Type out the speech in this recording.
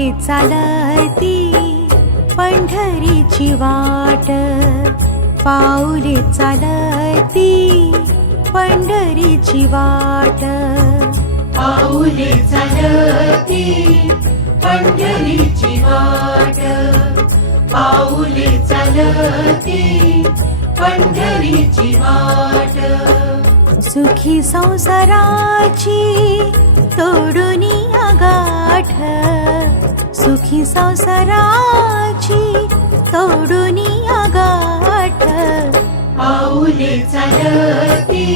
पाऊले चालती पंढरीची वाट, पाऊले चालती पंढरीची वाट, पाऊले चालती पंढरीची वाट, पाऊले चालती पंढरीची वाट. सुखी संसाराची तोडून गाठ, सुखी संसाराची तोडून गाठ, पाऊले चालती